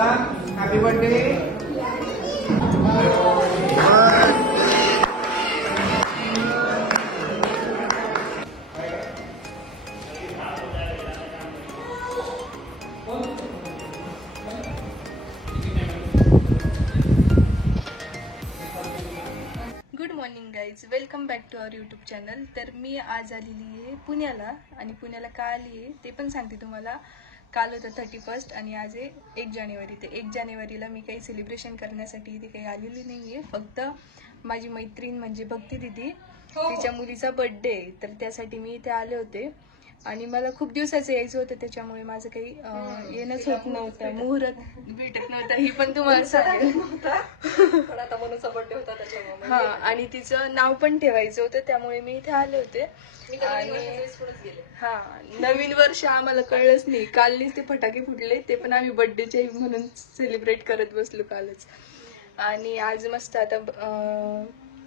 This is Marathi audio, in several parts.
Happy birthday. Good morning guys, welcome back to our YouTube channel. तर मी आज आलेली आहे पुण्याला, आणि पुण्याला का आली आहे ते पण सांगते तुम्हाला. काल होतं 31 आणि आज आहे 1 जानेवारी. ते 1 जानेवारीला मी काही सेलिब्रेशन करण्यासाठी इथे काही आलेली नाही आहे. फक्त माझी मैत्रीण म्हणजे भक्ती दिदी, तिच्या मुलीचा बर्थडे आहे, तर त्यासाठी मी इथे आले होते. आणि मला खूप दिवसाचं यायचं होतं, त्याच्यामुळे माझं काही येणंच होत नव्हतं, मुहूर्त भेटत नव्हता. ही पण तुम्हाला सांगेल पण आता मनूचा बर्थडे होता त्याच्यामुळे. हा, आणि तिचं नाव पण ठेवायचं होतं, त्यामुळे मी इथे आले होते. आणि हा, नवीन वर्ष आम्हाला कळलंच नाही. कालनीच ते फटाके फुटले, ते पण आम्ही बर्थडेचे म्हणून सेलिब्रेट करत बसलो कालच. आणि आज मस्त आता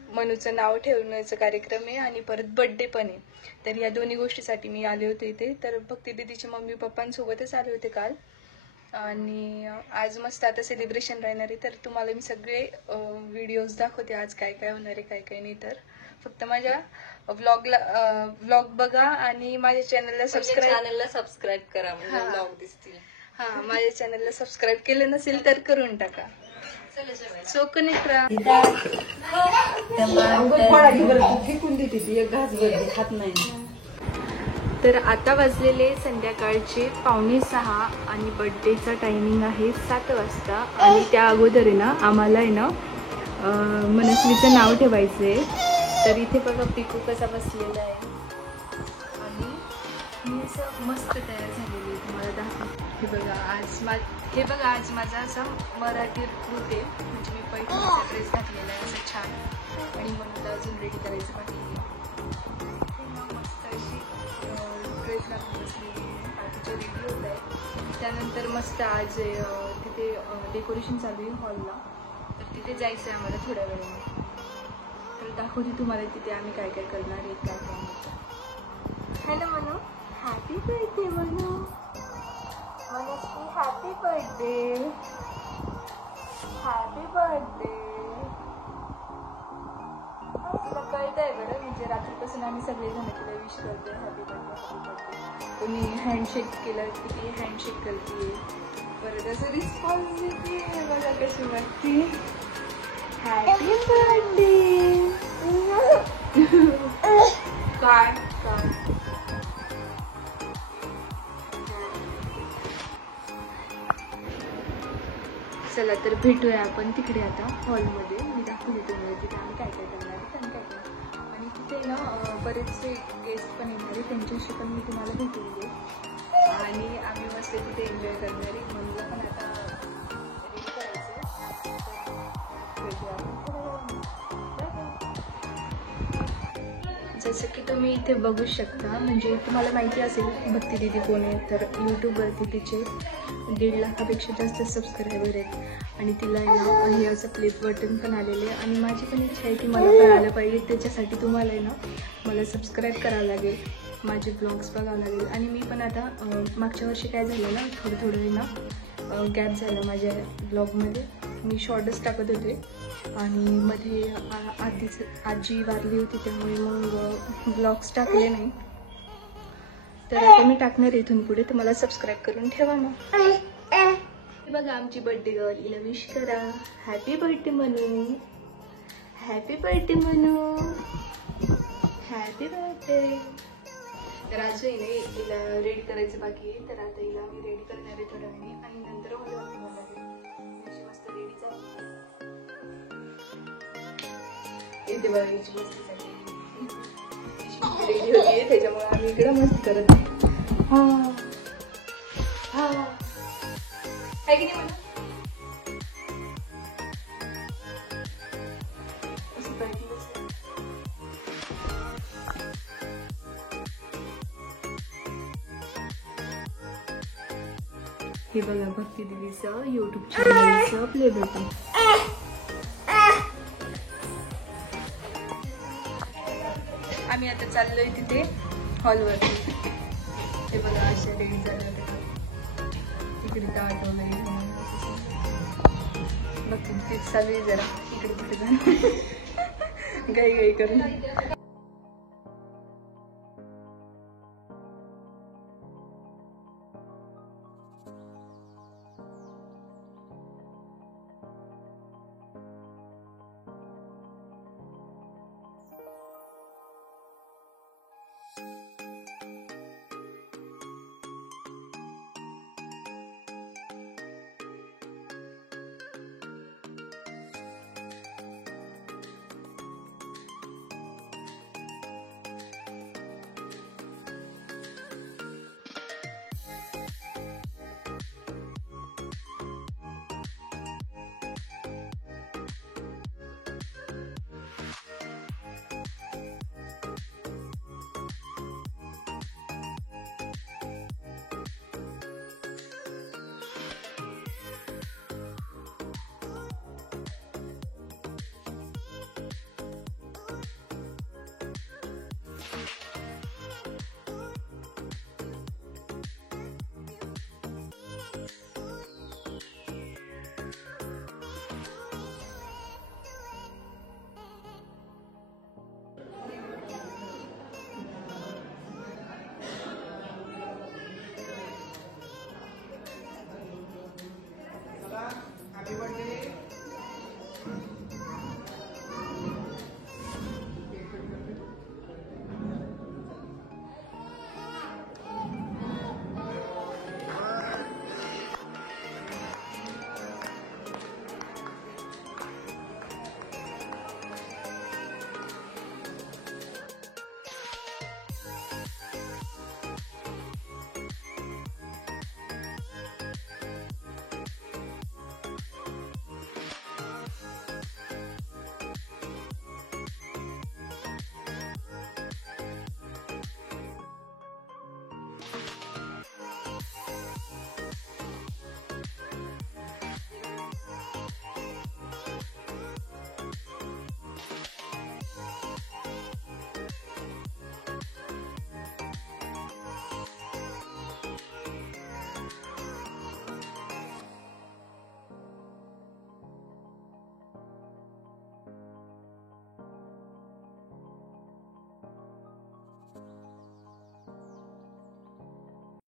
मनूचं नाव ठेवण्याचा कार्यक्रम आहे आणि परत बर्थडे पण आहे. तर या दोन्ही गोष्टीसाठी मी आले होते इथे. तर भक्ती दीदीच्या मम्मी पप्पांसोबतच आले होते काल. आणि आज मस्त आता सेलिब्रेशन राहणार आहे, तर तुम्हाला मी सगळे व्हिडिओज दाखवते आज काय काय होणार आहे, काय काय नाही. तर फक्त माझ्या व्लॉग बघा आणि माझ्या चॅनलला सबस्क्राईब करा म्हणजे व्लॉग दिसतील. हा, माझ्या चॅनलला सबस्क्राईब केलं नसेल तर करून टाका. सो कनेक्ट राहा. तर आता वाजलेले संध्याकाळचे 5:45 आणि बर्थडेचा टायमिंग आहे 7 वाजता. आणि त्या अगोदर आहे ना आम्हाला आहे ना मनस्वीचं नाव ठेवायचं आहे. तर इथे बघा पिकू कसा बसलेला आहे आणि मी असं मस्त तयार झालेली आहे, तुम्हाला दाखव. हे बघा आज माझा असा मराठी रूट आहे, म्हणजे मी पैठणीचा ड्रेस घातलेला आहे असं छान. आणि म्हणून अजून रेडी करायचं बाकी आहे. मस्त अशी ड्रेस घालून बसली, बाकीच्या रेडी होत आहे. त्यानंतर मस्त आज तिथे डेकोरेशन चालू आहे हॉलला, तर तिथे जायचं आहे आम्हाला थोड्या वेळाने. तर दाखवते तुम्हाला तिथे आम्ही काय काय करणार आहे, काय काय नाही. Hello Manu, happy birthday Manu. Manasvi happy birthday, happy birthday. तुला कळतंय बरं, म्हणजे रात्रीपासून आम्ही सगळेजण तिला विश करतोय हॅपी बर्थडे हॅपी बर्थडे. कोणी हँडशेक केलं की ती हँडशेक करते, परत असं रिस्पॉन्स देते. बघा कशी वाटते. Happy birthday. काय काय चला तर भेटूया आपण तिकडे आता हॉलमध्ये. मी दाखवते तुम्हाला तिथे आम्ही काय काय करणार आहे आणि काय काय. आणि तिथे ना बरेचसे गेस्ट पण येणार आहे, त्यांच्याशी पण मी तुम्हाला भेटून देईल. आणि आम्ही मस्त तिथे एन्जॉय करणार आहे. म्हणलं पण आता रेडी करायचं. जसं की तुम्ही इथे बघू शकता, म्हणजे तुम्हाला माहिती असेल भक्ती दीदी कोण आहे. तर यूट्यूबवरती तिचे 1.5 लाखापेक्षा जास्त सबस्क्रायबर आहेत. आणि तिला हे असं प्ले बटन पण आलेले आहे. आणि माझी पण इच्छा आहे की मला पण आलं पाहिजे. त्याच्यासाठी तुम्हाला आहे ना मला सबस्क्राईब करावं लागेल, माझे ब्लॉग्स बघावं लागेल. आणि मी पण आता मागच्या वर्षी काय झालं ना, थोडं आहे ना गॅप झालं माझ्या ब्लॉगमध्ये. मी शॉर्टच टाकत होते आणि मध्ये आजी वारली होती, त्यामुळे मग ब्लॉग्स टाकले नाही. तर आता मी टाकणार इथून पुढे, तर मला सबस्क्राईब करून ठेवा मग. बघा आमची बर्थडे गर्ल, हिला विश करा. Happy birthday Manu, happy birthday Manu, happy birthday. तर आज नाही हिला रेडी करायचं बाकी आहे, तर आता हिला मी रेडी करणार आहे थोड्या वेळाने. आणि नंतर मला मस्त रेडी झाली इथे बघा. हिची मस्ती रेडी होती, त्याच्यामुळे आम्ही इकडे मस्ती करत आहे. हा हा आहे की नाही म्हणा. हे बघा भक्ती दीदीचं यूट्यूब चॅनलचं प्ले बटन. आम्ही आता चाललोय तिथे हॉलवरती. हे बघा अशा रेडी झाल्या तिकडे ताट वगैरे बघ तीच चालू आहे जरा इकडे कुठे जाणं गाई गाई करून